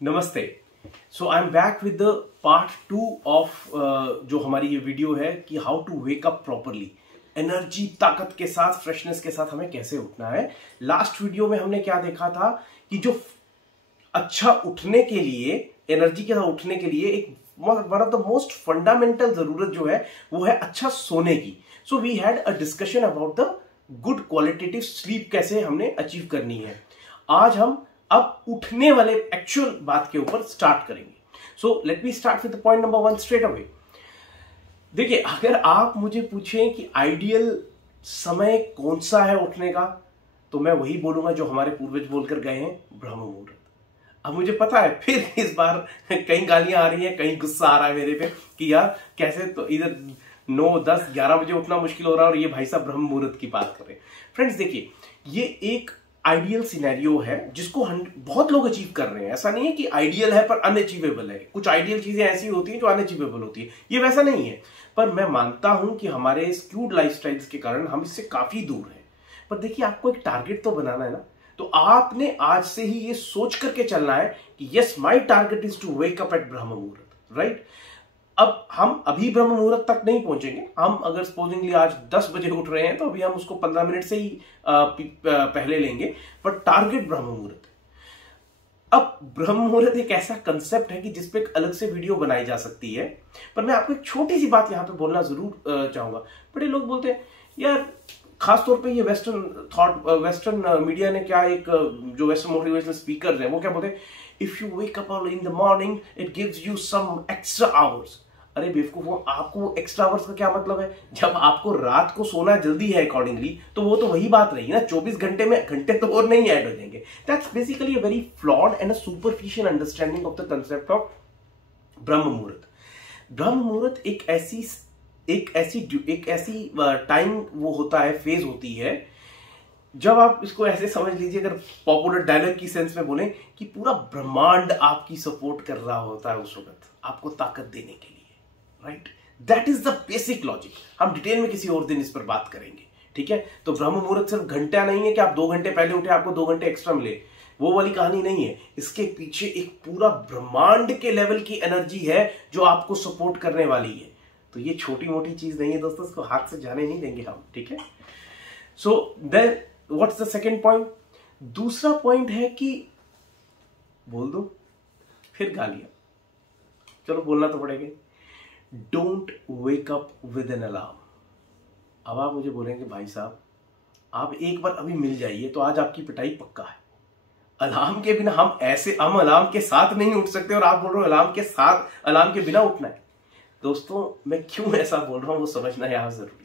नमस्ते। So I am back with the part 2 of जो हमारी ये वीडियो है कि how to wake up properly. Energy, ताकत के साथ, फ्रेशनेस के साथ हमें कैसे उठना है। लास्ट वीडियो में हमने क्या देखा था कि जो अच्छा उठने के लिए, एनर्जी के साथ उठने के लिए एक one of the most fundamental जरूरत जो है वो है अच्छा सोने की। So we had a discussion about the good qualitative sleep, कैसे हमने अचीव करनी है। आज हम अब उठने वाले एक्चुअल बात के ऊपर स्टार्ट करेंगे। So let me start with point number 1 straight away. देखिए, अगर आप मुझे पूछें कि आइडियल समय कौन सा है उठने का, तो मैं वही बोलूंगा जो हमारे पूर्वज बोलकर गए हैं, ब्रह्म मुहूर्त। अब मुझे पता है फिर इस बार कई गालियां आ रही हैं, कहीं गुस्सा आ रहा है मेरे पे कि यार कैसे, तो इधर 9, 10, 11 बजे उठना मुश्किल हो रहा है और ये भाई साहब ब्रह्म मुहूर्त की बात कर रहे हैं। फ्रेंड्स देखिए, ये एक आइडियल सिनेरियो है जिसको बहुत लोग अचीव कर रहे हैं। ऐसा नहीं है कि आइडियल है पर अनअचीवेबल है। कुछ आइडियल चीजें ऐसी होती हैं जो अनअचीवेबल होती है, ये वैसा नहीं है। पर मैं मानता हूं कि हमारे स्क्यूड लाइफस्टाइल्स के कारण हम इससे काफी दूर हैं। पर देखिए, आपको एक टारगेट तो बनाना है ना, तो आपने आज से ही ये सोच करके चलना है कि yes, my target is to wake up at Brahma muhurta, right. अब हम अभी ब्रह्म मुहूर्त तक नहीं पहुंचेंगे। हम अगर सपोजिंगली आज 10 बजे उठ रहे हैं तो अभी हम उसको 15 मिनट से ही पहले लेंगे, पर टारगेट ब्रह्म मुहूर्त है। अब ब्रह्म मुहूर्त एक ऐसा कंसेप्ट है कि जिसपे एक अलग से वीडियो बनाई जा सकती है, पर मैं आपको एक छोटी सी बात यहां पे बोलना जरूर चाहूंगा। बड़े लोग बोलते हैं यार, खासतौर पे ये वेस्टर्न मीडिया ने क्या, एक जो वेस्टर्न मोटिवेशनल स्पीकर हैं वो क्या बोलते हैं, if you wake up early in the morning it gives you some extra hours. अरे बेवकूफ, आपको एक्स्ट्रा आवर्स का क्या मतलब है? जब आपको रात को सोना जल्दी है अकॉर्डिंगली, तो वो तो वही बात रही ना, 24 घंटे में घंटे तो और नहीं ऐड हो जाएंगे। That's basically a very flawed and a superficial understanding of the concept of ब्रह्म मुहूर्त। ब्रह्म मुहूर्त एक ऐसी टाइम वो होता है, फेज होती है, जब आप इसको ऐसे समझ लीजिए, अगर पॉपुलर डायलॉग की सेंस में बोले, कि पूरा ब्रह्मांड आपकी सपोर्ट कर रहा होता है उस वक्त आपको ताकत देने के लिए, right. That is the basic logic. हम डिटेल में किसी और दिन इस पर बात करेंगे, ठीक है। तो ब्रह्म मुहूर्त सिर्फ घंटा नहीं है कि आप 2 घंटे पहले उठे आपको 2 घंटे एक्स्ट्रा मिले, वो वाली कहानी नहीं है। इसके पीछे एक पूरा ब्रह्मांड के लेवल की एनर्जी है जो आपको सपोर्ट करने वाली है। तो ये छोटी मोटी चीज नहीं है दोस्तों, इसको हाथ से जाने नहीं देंगे हम, ठीक है। So then what's the second point? दूसरा पॉइंट है कि बोल दो फिर गालियां, चलो बोलना तो पड़ेगा, don't wake up with an alarm. अब आप मुझे बोलेंगे भाई साहब, आप एक बार अभी मिल जाइए तो आज आपकी पिटाई पक्का है। अलार्म के बिना हम अलार्म के साथ नहीं उठ सकते, और आप बोल रहे हो अलार्म के साथ, अलार्म के बिना उठना है। दोस्तों, मैं क्यों ऐसा बोल रहा हूं वो समझना यहां जरूरी है।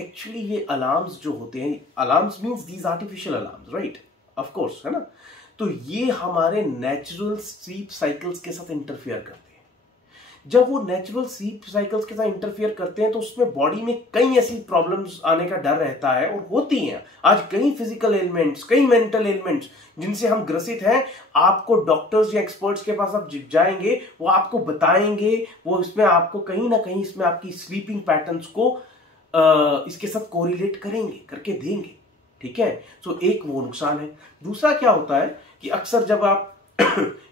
एक्चुअली ये अलार्म्स जो होते हैं, alarms means these artificial alarms, right, of course, है ना। तो ये हमारे नेचुरल स्लीप साइकिल्स के साथ इंटरफेयर करते हैं। जब वो नेचुरल स्लीप साइकिल्स के साथ इंटरफेयर करते हैं तो उसमें बॉडी में कई ऐसी प्रॉब्लम्स आने का डर रहता है, और होती हैं आज कई फिजिकल एलिमेंट्स, कई मेंटल एलिमेंट्स जिनसे हम ग्रसित हैं। आपको डॉक्टर्स या एक्सपर्ट्स के पास आप जाएंगे, वो आपको बताएंगे, वो इसमें आपको कहीं ना कहीं इसमें आपकी स्लीपिंग पैटर्न्स को इसके साथ कोरिलेट करेंगे, करके देंगे, ठीक है। सो एक वो नुकसान है। दूसरा क्या होता है कि अक्सर जब आप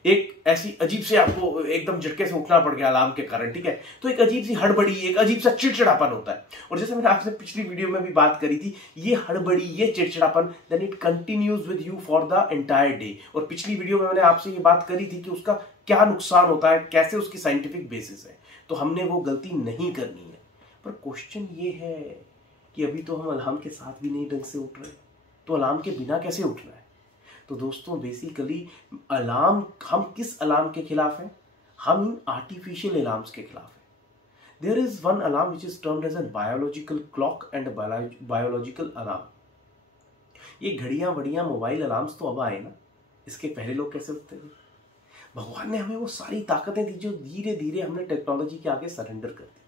एक ऐसी अजीब से, आपको एकदम झटके से उठना पड़ गया अलार्म के कारण, ठीक है, तो एक अजीब सी हड़बड़ी, एक अजीब सा चिड़चिड़ापन होता है। और जैसे मैंने आपसे पिछली वीडियो में भी बात करी थी, ये हड़बड़ी, ये चिड़चिड़ापन, then it continues with you for the entire day. और पिछली वीडियो में मैंने आपसे ये बात करी थी कि उसका क्या नुकसान होता है, कैसे उसकी साइंटिफिक बेसिस है। तो हमने वो गलती नहीं करनी है। पर क्वेश्चन ये है कि अभी तो हम अलार्म के साथ भी नहीं ढंग से उठ रहे, तो अलार्म के बिना कैसे उठना है? तो दोस्तों, बेसिकली अलार्म, हम किस अलार्म के खिलाफ हैं? हम इन आर्टिफिशियल अलार्म्स के खिलाफ हैं। There is one alarm which is termed as an biological clock and biological alarm. ये घड़ियां वड़ियां मोबाइल अलार्म्स तो अब आए ना, इसके पहले लोग कैसे उठते थे? भगवान ने हमें वो सारी ताकतें दी जो धीरे धीरे हमने टेक्नोलॉजी के आगे सरेंडर कर दी।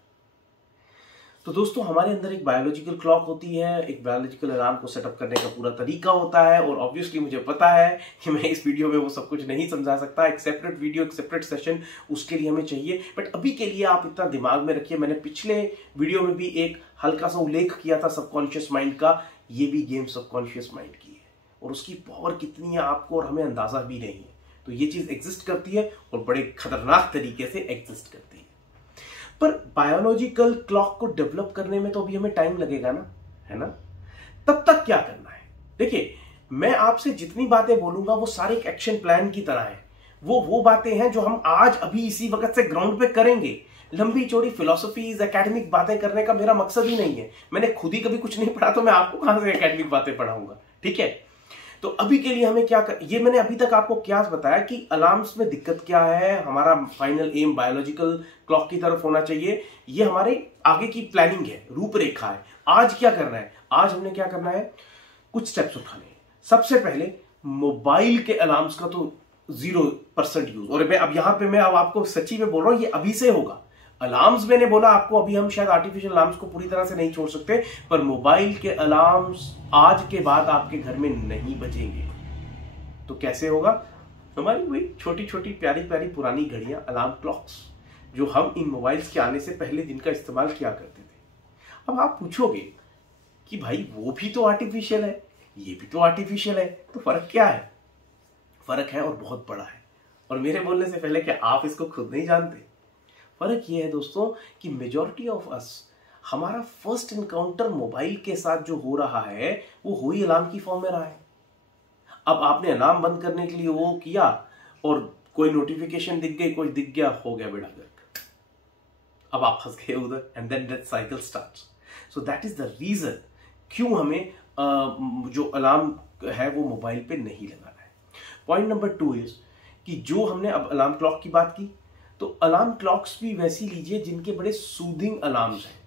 तो दोस्तों, हमारे अंदर एक बायोलॉजिकल क्लॉक होती है, एक बायोलॉजिकल अलार्म को सेटअप करने का पूरा तरीका होता है, और ऑब्वियसली मुझे पता है कि मैं इस वीडियो में वो सब कुछ नहीं समझा सकता। एक सेपरेट वीडियो, एक सेपरेट सेशन उसके लिए हमें चाहिए। बट अभी के लिए आप इतना दिमाग में रखिए, मैंने पिछले वीडियो में भी एक हल्का सा उल्लेख किया था सबकॉन्शियस माइंड का। ये भी गेम सबकॉन्शियस माइंड की है, और उसकी पावर कितनी है आपको और हमें अंदाजा भी नहीं है। तो ये चीज एग्जिस्ट करती है और बड़े खतरनाक तरीके से एग्जिस्ट करती है। पर बायोलॉजिकल क्लॉक को डेवलप करने में तो अभी हमें टाइम लगेगा ना, है ना? तब तक क्या करना है? देखिए, मैं आपसे जितनी बातें बोलूंगा वो सारे एक एक्शन प्लान की तरह है। वो बातें हैं जो हम आज अभी इसी वक्त से ग्राउंड पे करेंगे। लंबी चौड़ी फिलोसफीज, एकेडमिक बातें करने का मेरा मकसद ही नहीं है। मैंने खुद ही कभी कुछ नहीं पढ़ा तो मैं आपको कहां से एकेडमिक बातें पढ़ाऊंगा, ठीक है? तो अभी के लिए हमें क्या ये मैंने अभी तक आपको क्या बताया कि अलार्म्स में दिक्कत क्या है, हमारा फाइनल एम बायोलॉजिकल क्लॉक की तरफ होना चाहिए। ये हमारे आगे की प्लानिंग है, रूपरेखा है। आज क्या करना है? आज हमने क्या करना है? कुछ स्टेप्स उठाने हैं। सबसे पहले मोबाइल के अलार्म्स का तो 0% यूज। और अब यहां पे मैं अब आपको सच्ची में बोल रहा हूं, ये अभी से होगा। अलार्म्स मैंने बोला आपको, अभी हम शायद आर्टिफिशियल अलार्म्स को पूरी तरह से नहीं छोड़ सकते, पर मोबाइल के अलार्म्स आज के बाद आपके घर में नहीं बजेंगे। तो कैसे होगा? हमारी वही छोटी छोटी प्यारी प्यारी पुरानी घड़ियां, अलार्म क्लॉक्स, जो हम इन मोबाइल्स के आने से पहले जिनका इस्तेमाल किया करते थे। अब आप पूछोगे कि भाई वो भी तो आर्टिफिशियल है, ये भी तो आर्टिफिशियल है, तो फर्क क्या है? फर्क है और बहुत बड़ा है। और मेरे बोलने से पहले क्या आप इसको खुद नहीं जानते? फर्क यह है दोस्तों कि मेजॉरिटी ऑफ अस, हमारा फर्स्ट एनकाउंटर मोबाइल के साथ जो हो रहा है वो हो ही अलार्म की फॉर्म में रहा है। अब आपने अलार्म बंद करने के लिए वो किया और कोई नोटिफिकेशन दिख गई, कोई दिख गया, हो गया बेड़ा गर्क। अब आप फंस गए उधर, and then that cycle starts. So that is the reason क्यों हमें जो अलार्म है वो मोबाइल पे नहीं लगाना है। पॉइंट नंबर 2 इज कि जो हमने अब अलार्म क्लॉक की बात की, तो अलार्म क्लॉक्स भी वैसी लीजिए जिनके बड़े सूदिंग अलार्म्स हैं।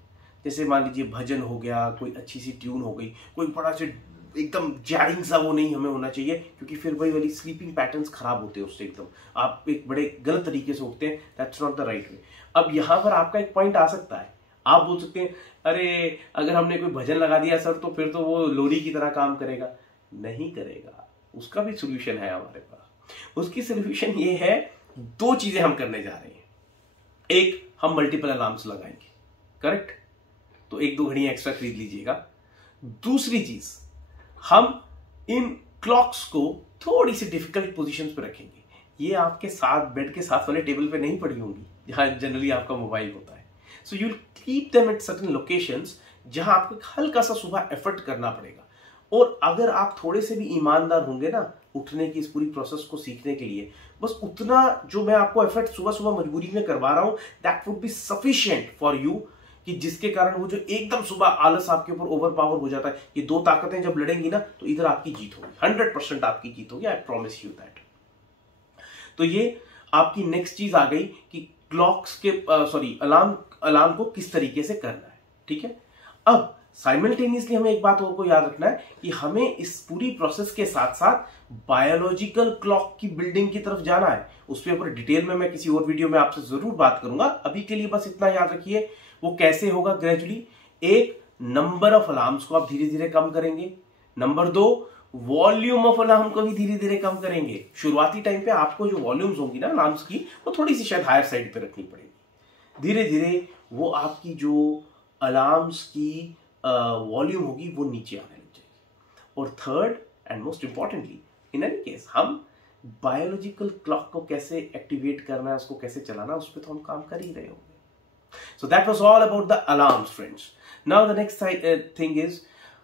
जैसे मान लीजिए भजन हो गया, कोई अच्छी सी ट्यून हो गई, कोई बड़ा से एकदम जैरिंग सा वो नहीं हमें होना चाहिए, क्योंकि फिर वही वाली स्लीपिंग पैटर्न्स खराब होते हैं उससे। एकदम आप एक बड़े गलत तरीके से उठते हैं, that's not the right way. अब यहां पर आपका एक पॉइंट आ सकता है, आप बोल सकते हैं अरे अगर हमने कोई भजन लगा दिया सर तो फिर तो वो लोरी की तरह काम करेगा। नहीं करेगा, उसका भी सोल्यूशन है हमारे पास। उसकी सोल्यूशन ये है, 2 चीजें हम करने जा रहे हैं। एक, हम मल्टीपल अलार्म्स लगाएंगे, करेक्ट? तो 1-2 घड़ियां एक्स्ट्रा खरीद लीजिएगा। दूसरी चीज, हम इन क्लॉक्स को थोड़ी सी डिफिकल्ट पोजीशंस पे रखेंगे। ये आपके साथ बेड के साथ वाले टेबल पे नहीं पड़ी होंगी जहां जनरली आपका मोबाइल होता है। So you will keep them at certain locations जहां आपको हल्का सा सुबह एफर्ट करना पड़ेगा। और अगर आप थोड़े से भी ईमानदार होंगे ना उठने की इस पूरी प्रोसेस को सीखने के लिए, बस उतना जो मैं आपको एफर्ट सुबह सुबह मजबूरी में करवा रहा हूं, that would be sufficient for you, कि जिसके कारण वो जो एकदम सुबह आलस आपके ऊपर ओवर पावर हो जाता है, ये 2 ताकतें जब लड़ेंगी ना तो इधर आपकी जीत होगी, 100% आपकी जीत होगी। I promise you that. तो ये आपकी नेक्स्ट चीज आ गई कि क्लॉक्स के अलार्म को किस तरीके से करना है, ठीक है? अब साइमल्टेनियसली हमें एक बात और को याद रखना है कि हमें इस पूरी प्रोसेस के साथ साथ बायोलॉजिकल क्लॉक की बिल्डिंग की तरफ जाना है। उस पर डिटेल में मैं किसी और वीडियो में आपसे जरूर बात करूंगा। अभी के लिए बस इतना याद रखिए, वो कैसे होगा ग्रेजुअली। एक, नंबर ऑफ अलार्म्स को आप धीरे धीरे कम करेंगे। नंबर 2, वॉल्यूम ऑफ अलार्म को भी धीरे धीरे कम करेंगे। शुरुआती टाइम पे आपको जो वॉल्यूम्स होंगी ना अलार्म्स की, वो थोड़ी सी शायद हायर साइड पे रखनी पड़ेगी। धीरे धीरे वो आपकी जो अलार्म्स की वॉल्यूम होगी वो नीचे आने लग जाएगी। और third and most importantly, in any case, हम बायोलॉजिकल क्लॉक को कैसे एक्टिवेट करना है, उसको कैसे चलाना है, उस पर तो हम काम कर ही रहे होंगे। So that was all about the alarms friends. Now the next thing is,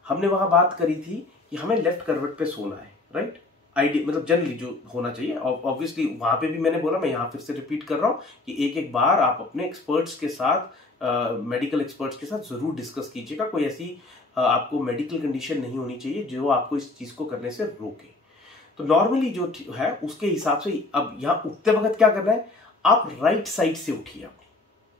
हमने वहां बात करी थी कि हमें लेफ्ट करवट पे सोना है, राइट? आइडिया मतलब जनरली जो होना चाहिए। ऑब्वियसली वहां पे भी मैंने बोला, मैं यहां फिर से रिपीट कर रहा हूं कि एक एक बार आप अपने एक्सपर्ट्स के साथ, मेडिकल एक्सपर्ट्स के साथ जरूर डिस्कस कीजिएगा। कोई ऐसी आपको मेडिकल कंडीशन नहीं होनी चाहिए जो आपको इस चीज को करने से रोके। तो नॉर्मली जो है उसके हिसाब से अब यहाँ उठते वक्त क्या करना है, आप राइट साइड से उठिए अपनी।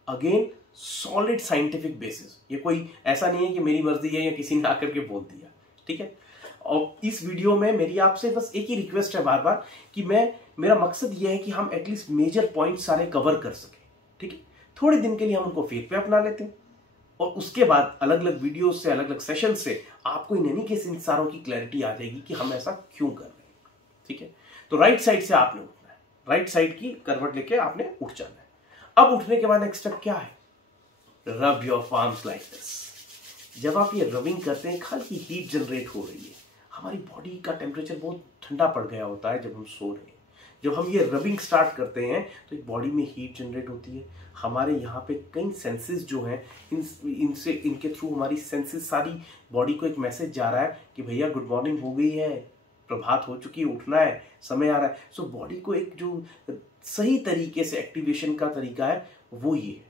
अगेन सॉलिड साइंटिफिक बेसिस, ये कोई ऐसा नहीं है कि मेरी मर्जी है या किसी ने आकर के बोल दिया, ठीक है? और इस वीडियो में मेरी आपसे बस एक ही रिक्वेस्ट है बार बार कि मेरा मकसद यह है कि हम एटलीस्ट मेजर पॉइंट सारे कवर कर सके, ठीक है? थोड़े दिन के लिए हम उनको फेस पे अपना लेते हैं और उसके बाद अलग अलग वीडियो से, अलग अलग सेशन से आपको इन एनी केस इन सारों की क्लैरिटी आ जाएगी कि हम ऐसा क्यों कर रहे हैं, ठीक है? तो राइट साइड से आपने उठना है, राइट साइड की करवट लेके आपने उठ जाना है। अब उठने के बाद नेक्स्ट स्टेप क्या है? Rub your palms like this. जब आप ये रबिंग करते हैं, हल्की हीट जनरेट हो रही है, हमारी बॉडी का टेम्परेचर बहुत ठंडा पड़ गया होता है जब हम सो रहे हैं। जब हम ये रबिंग स्टार्ट करते हैं तो एक बॉडी में हीट जनरेट होती है। हमारे यहाँ पे कई सेंसेस जो हैं इनके थ्रू हमारी सेंसेस सारी बॉडी को एक मैसेज जा रहा है कि भैया गुड मॉर्निंग हो गई है, प्रभात हो चुकी है, उठना है, समय आ रहा है। सो बॉडी को एक जो सही तरीके से एक्टिवेशन का तरीका है वो ये है।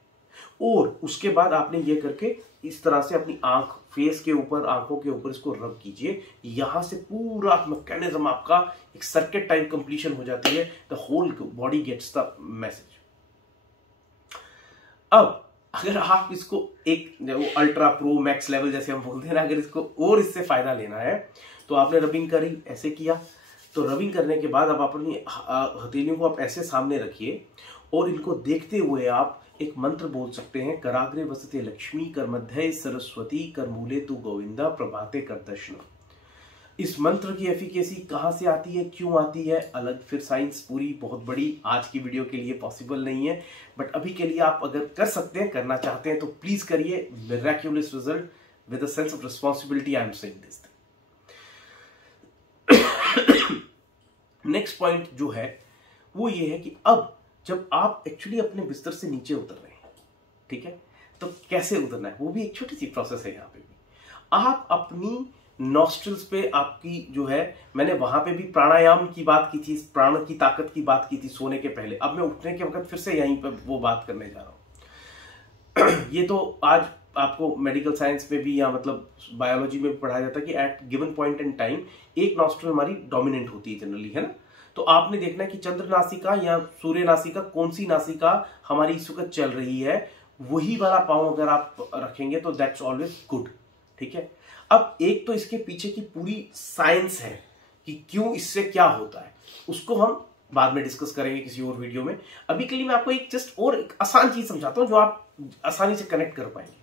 और उसके बाद आपने ये करके इस तरह से अपनी आंख, फेस के ऊपर, आंखों के ऊपर इसको रब कीजिए। यहां से पूरा मैकेनिज्म आपका एक सर्किट टाइप कंप्लीशन हो जाती है। The whole body gets the message. अब अगर आप इसको एक अल्ट्रा प्रो मैक्स लेवल जैसे हम बोलते हैं ना, अगर इसको और इससे फायदा लेना है तो आपने रबिंग करी, ऐसे किया। तो रबिंग करने के बाद अब अपनी हथेलियों को आप ऐसे सामने रखिए और इनको देखते हुए आप एक मंत्र बोल सकते हैं। कराग्रे वसते लक्ष्मी, कर मध्य सरस्वती, कर मूले तु गोविंदा, प्रभाते कर दर्शन। इस मंत्र की एफिकेसी कहां से आती है, क्यों आती है, अलग फिर साइंस पूरी बहुत बड़ी आज की वीडियो के लिए पॉसिबल नहीं है, बट अभी के लिए आप अगर कर सकते हैं, करना चाहते हैं तो प्लीज करिए। Miraculous result with a sense of responsibility I am saying this. Next point जो है वो ये है कि अब जब आप एक्चुअली अपने बिस्तर से नीचे उतर रहे हैं, ठीक है, तो कैसे उतरना है वो भी एक छोटी सी प्रोसेस है। यहाँ पे भी आप अपनी नॉस्ट्रल्स पे आपकी जो है, मैंने वहां पे भी प्राणायाम की बात की थी, प्राण की ताकत की बात की थी सोने के पहले। अब मैं उठने के वक्त फिर से यहीं पे वो बात करने जा रहा हूं। ये तो आज आपको मेडिकल साइंस में भी या मतलब बायोलॉजी में भी पढ़ाया जाता है कि at given point in time एक नॉस्ट्रल हमारी डोमिनेंट होती है जनरली, है ना। तो आपने देखना है कि चंद्र नासिका या सूर्य नासिका, कौन सी नासिका हमारी इस वक्त चल रही है, वही वाला पांव अगर आप रखेंगे तो दैट्स ऑलवेज गुड, ठीक है। अब एक तो इसके पीछे की पूरी साइंस है कि क्यों इससे क्या होता है, उसको हम बाद में डिस्कस करेंगे किसी और वीडियो में। अभी के लिए मैं आपको एक जस्ट और एक आसान चीज समझाता हूं जो आप आसानी से कनेक्ट कर पाएंगे।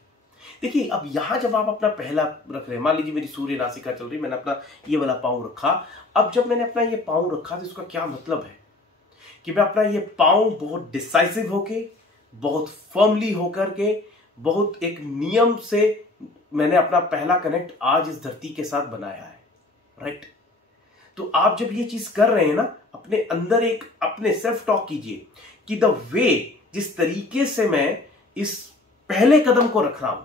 देखिए, अब यहां जब आप अपना पहला रख रहे हैं, मान लीजिए मेरी सूर्य नासिका चल रही, मैंने अपना ये वाला पांव रखा। अब जब मैंने अपना ये पांव रखा तो इसका क्या मतलब है कि मैं अपना ये पांव बहुत डिसाइसिव होके, बहुत फर्मली होकर के, बहुत एक नियम से मैंने अपना पहला कनेक्ट आज इस धरती के साथ बनाया है, राइट। तो आप जब ये चीज कर रहे हैं ना, अपने अंदर एक अपने सेल्फ टॉक कीजिए कि द वे, जिस तरीके से मैं इस पहले कदम को रख रहा हूं,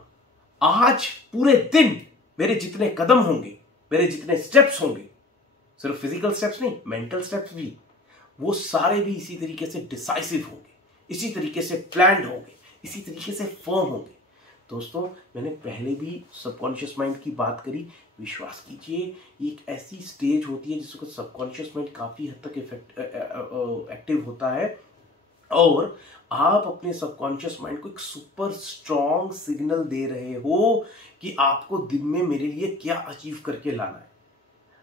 आज पूरे दिन मेरे जितने कदम होंगे, मेरे जितने स्टेप्स होंगे, सिर्फ फिजिकल स्टेप्स नहीं, मेंटल स्टेप्स भी, वो सारे भी इसी तरीके से डिसाइसिव होंगे, इसी तरीके से प्लान्ड होंगे, इसी तरीके से फर्म होंगे। दोस्तों, मैंने पहले भी सबकॉन्शियस माइंड की बात करी, विश्वास कीजिए ये एक ऐसी स्टेज होती है जिसको सबकॉन्शियस माइंड काफी हद तक एक्टिव होता है और आप अपने सबकॉन्शियस माइंड को एक सुपर स्ट्रॉन्ग सिग्नल दे रहे हो कि आपको दिन में मेरे लिए क्या अचीव करके लाना है।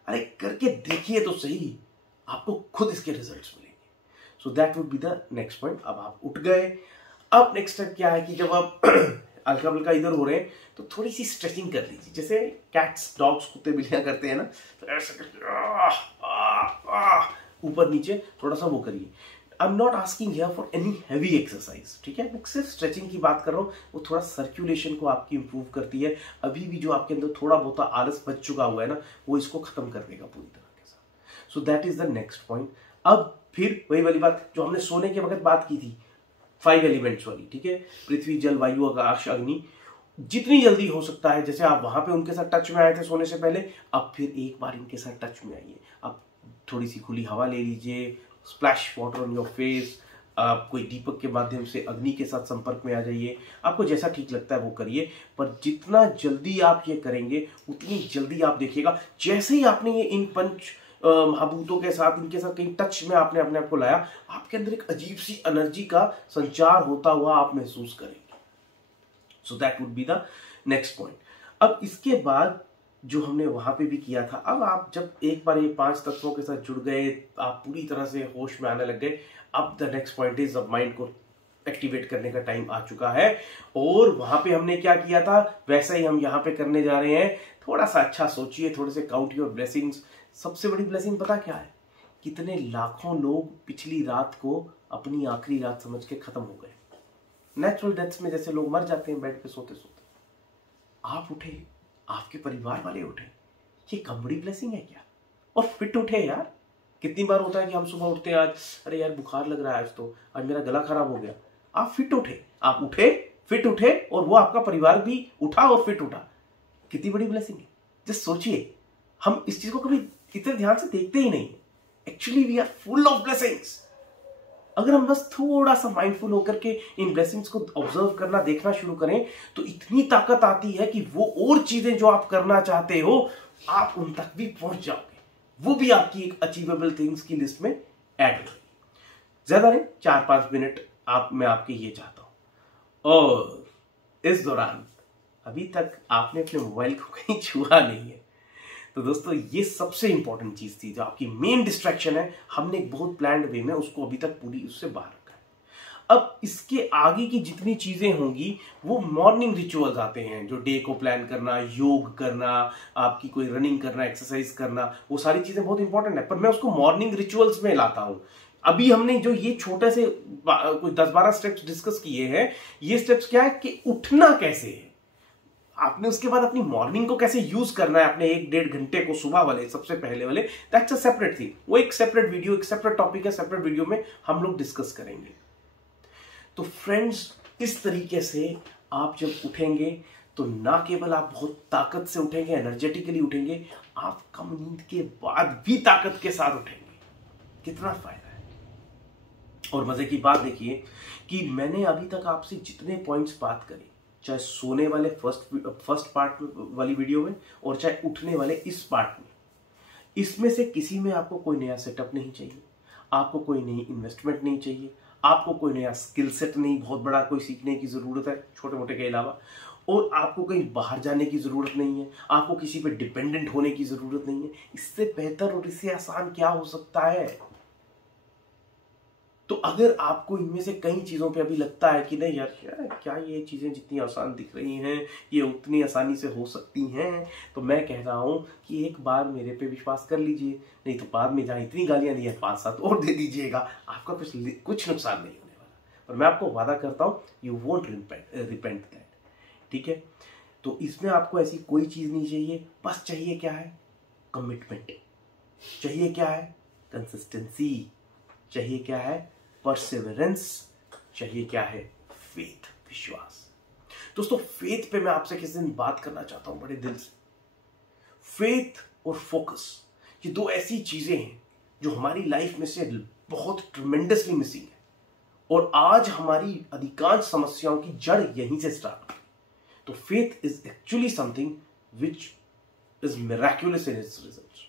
अरे करके देखिए तो सही, आपको खुद इसके रिजल्ट्स मिलेंगे। So that would be the next point. अब आप उठ गए, अब नेक्स्ट स्टेप क्या है कि जब आप हल्का फुल्का इधर हो रहे हैं तो थोड़ी सी स्ट्रेचिंग कर लीजिए, जैसे कैट्स, डॉग्स, कुत्ते बिल्लियां करते हैं ना, तो ऐसे करके ऊपर नीचे थोड़ा सा वो करिए। I am not asking here for any heavy exercise, ठीक है, मैं सिर्फ स्ट्रेचिंग की बात कर रहा हूँ। वो थोड़ा सर्कुलेशन को आपकी इंप्रूव करती है। अभी भी जो आपके अंदर थोड़ा बहुत आलस बच चुका हुआ है ना, वो इसको खत्म कर देगा पूरी तरह के साथ। सो that is the next point. अब फिर वही वाली बात जो हमने सोने के वक्त बात की थी, 5 एलिमेंट्स वाली, ठीक है, पृथ्वी, जल, वायु, आकाश, अग्नि। जितनी जल्दी हो सकता है, जैसे आप वहां पे उनके साथ टच में आए थे सोने से पहले, अब फिर एक बार इनके साथ टच में आइए। अब थोड़ी सी खुली हवा ले लीजिए, splash water on your face, आप कोई दीपक के माध्यम से अग्नि के साथ संपर्क में आ जाइए। आपको जैसा ठीक लगता है वो करिए, पर जितना जल्दी आप ये करेंगे उतनी जल्दी आप देखिएगा, जैसे ही आपने ये इन पंच महाभूतों के साथ, इनके साथ कहीं टच में आपने अपने आप को लाया, आपके अंदर एक अजीब सी एनर्जी का संचार होता हुआ आप महसूस करेंगे। So that would be the next point. अब इसके बाद जो हमने वहां पे भी किया था, अब आप जब एक बार ये 5 तत्वों के साथ जुड़ गए, आप पूरी तरह से होश में आने लग गए, अब द नेक्स्ट पॉइंट इज अब माइंड को एक्टिवेट करने का टाइम आ चुका है। और वहां पे हमने क्या किया था वैसा ही हम यहाँ पे करने जा रहे हैं। थोड़ा सा अच्छा सोचिए, थोड़े से काउंट योर ब्लेसिंग्स। सबसे बड़ी ब्लेसिंग पता क्या है? कितने लाखों लोग पिछली रात को अपनी आखिरी रात समझ के खत्म हो गए। नेचुरल डेथ्स में जैसे लोग मर जाते हैं बेड पे सोते सोते, आप उठे, आपके परिवार वाले उठे, ये कम बड़ी ब्लेसिंग है क्या? और फिट उठे यार, कितनी बार होता है कि हम सुबह उठते हैं, आज अरे यार बुखार लग रहा है, आज मेरा गला खराब हो गया। आप फिट उठे, आप उठे, फिट उठे, और वो आपका परिवार भी उठा और फिट उठा। कितनी बड़ी ब्लेसिंग है। जस्ट सोचिए, हम इस चीज को कभी इतने ध्यान से देखते ही नहीं। Actually we are full of blessings. अगर हम बस थोड़ा सा माइंडफुल होकर के इन ब्लेसिंग्स को ऑब्जर्व करना, देखना शुरू करें, तो इतनी ताकत आती है कि वो और चीजें जो आप करना चाहते हो, आप उन तक भी पहुंच जाओगे। वो भी आपकी एक अचीवेबल थिंग्स की लिस्ट में ऐड होगी। ज्यादा नहीं, 4-5 मिनट मैं आपके ये चाहता हूं। और इस दौरान अभी तक आपने अपने मोबाइल को कहीं छुआ नहीं है, तो दोस्तों ये सबसे इंपॉर्टेंट चीज थी, जो आपकी मेन डिस्ट्रैक्शन है। हमने एक बहुत प्लान्ड वे में उसको अभी तक पूरी उससे बाहर रखा है। अब इसके आगे की जितनी चीजें होंगी वो मॉर्निंग रिचुअल्स आते हैं, जो डे को प्लान करना, योग करना, आपकी कोई रनिंग करना, एक्सरसाइज करना, वो सारी चीजें बहुत इंपॉर्टेंट है, पर मैं उसको मॉर्निंग रिचुअल्स में लाता हूं। अभी हमने जो ये छोटे से कोई 10-12 स्टेप्स डिस्कस किए हैं, ये स्टेप्स क्या है कि उठना कैसे है, आपने उसके बाद अपनी मॉर्निंग को कैसे यूज करना है, अपने 1-1.5 घंटे को सुबह वाले सबसे पहले वाले, दैट्स अ सेपरेट थिंग। वो एक सेपरेट वीडियो, एक सेपरेट टॉपिक है, सेपरेट वीडियो में हम लोग डिस्कस करेंगे। तो फ्रेंड्स, इस तरीके से आप जब उठेंगे तो ना केवल आप बहुत ताकत से उठेंगे, एनर्जेटिकली उठेंगे, आप कम नींद के बाद भी ताकत के साथ उठेंगे। कितना फायदा है। और मजे की बात देखिए कि मैंने अभी तक आपसे जितने पॉइंट्स बात करी, चाहे सोने वाले फर्स्ट पार्ट वाली वीडियो में और चाहे उठने वाले इस पार्ट में, इसमें से किसी में आपको कोई नया सेटअप नहीं चाहिए, आपको कोई नई इन्वेस्टमेंट नहीं चाहिए, आपको कोई नया स्किल सेट नहीं बहुत बड़ा कोई सीखने की जरूरत है छोटे मोटे के अलावा, और आपको कहीं बाहर जाने की जरूरत नहीं है, आपको किसी पे डिपेंडेंट होने की जरूरत नहीं है। इससे बेहतर और इससे आसान क्या हो सकता है। तो अगर आपको इनमें से कई चीजों पे अभी लगता है कि नहीं यार, क्या ये चीजें जितनी आसान दिख रही हैं ये उतनी आसानी से हो सकती हैं, तो मैं कह रहा हूं कि एक बार मेरे पे विश्वास कर लीजिए, नहीं तो बाद में जहां इतनी गालियां दी है 5-7 और दे दीजिएगा, आपका कुछ नुकसान नहीं होने वाला। पर मैं आपको वादा करता हूं, यू वोंट रिपेंट दैट। ठीक है, तो इसमें आपको ऐसी कोई चीज नहीं चाहिए, बस चाहिए क्या है, कमिटमेंट। चाहिए क्या है, कंसिस्टेंसी। चाहिए क्या है, परसेवरेंस। चाहिए क्या है, फेथ, विश्वास। दोस्तों, फेथ पे मैं आपसे किसी दिन बात करना चाहता हूं बड़े दिल से। फेथ और फोकस, ये दो ऐसी चीजें हैं जो हमारी लाइफ में से बहुत ट्रेमेंडसली मिसिंग है, और आज हमारी अधिकांश समस्याओं की जड़ यहीं से स्टार्ट हुई। तो faith is actually something which is miraculous in its results.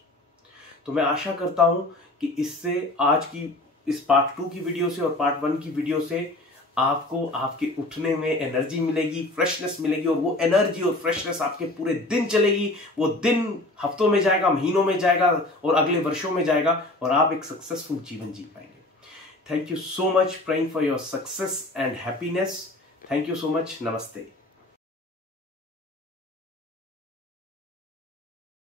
तो मैं आशा करता हूं कि इससे, आज की इस पार्ट 2 की वीडियो से और पार्ट 1 की वीडियो से, आपको आपके उठने में एनर्जी मिलेगी, फ्रेशनेस मिलेगी, और वो एनर्जी और फ्रेशनेस आपके पूरे दिन चलेगी। वो दिन हफ्तों में जाएगा, महीनों में जाएगा, और अगले वर्षों में जाएगा, और आप एक सक्सेसफुल जीवन जी पाएंगे। Thank you so much, praying for your success and happiness. Thank you so much. नमस्ते।